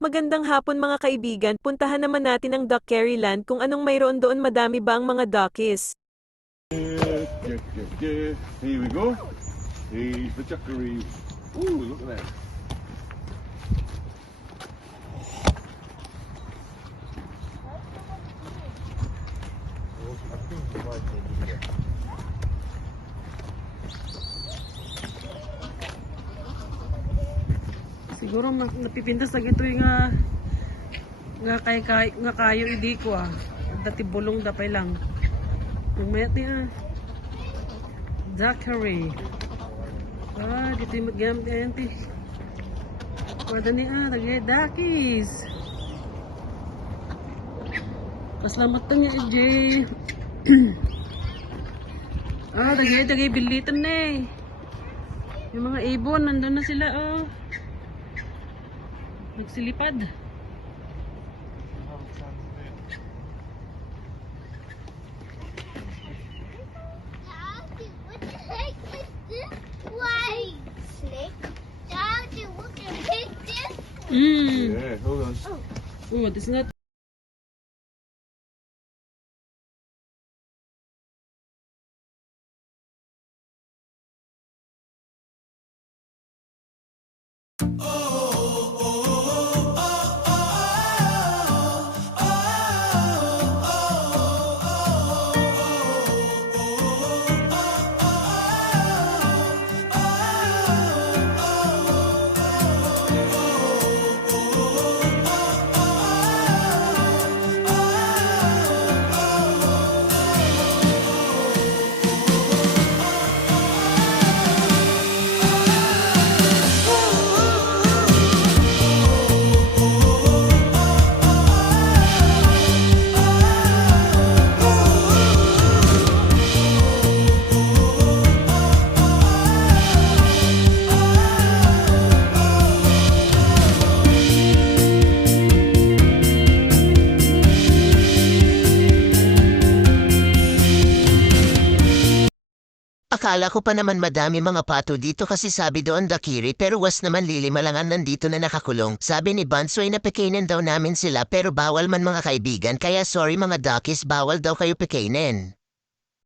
Magandang hapon mga kaibigan, puntahan naman natin ang Duckery Land kung anong mayroon doon madami ba ang mga duckies. Here we go. Here's the chuckery. Ooh, look at that. Siguro ma- napipintas na gito yung nga nga kay kay nga kayo idi ko ah. Dati bulong dapay lang. Magmayat niya. Zachary. Ah, dito yung maggamit yan ti. Wada ni ah, tagay dakis. Paslamat na niya, Jay. ah, tagay, tagay, bilitan na eh. Yung mga ibon, nandun na sila, oh. This. Mm. Yeah, hold on. Oh, it is not. Akala ko pa naman madami mga pato dito kasi sabi doon dakiri pero was naman lilima lang ang nandito na nakakulong. Sabi ni Bansoy na pekainin daw namin sila pero bawal man mga kaibigan kaya sorry mga duckies bawal daw kayo pekainin.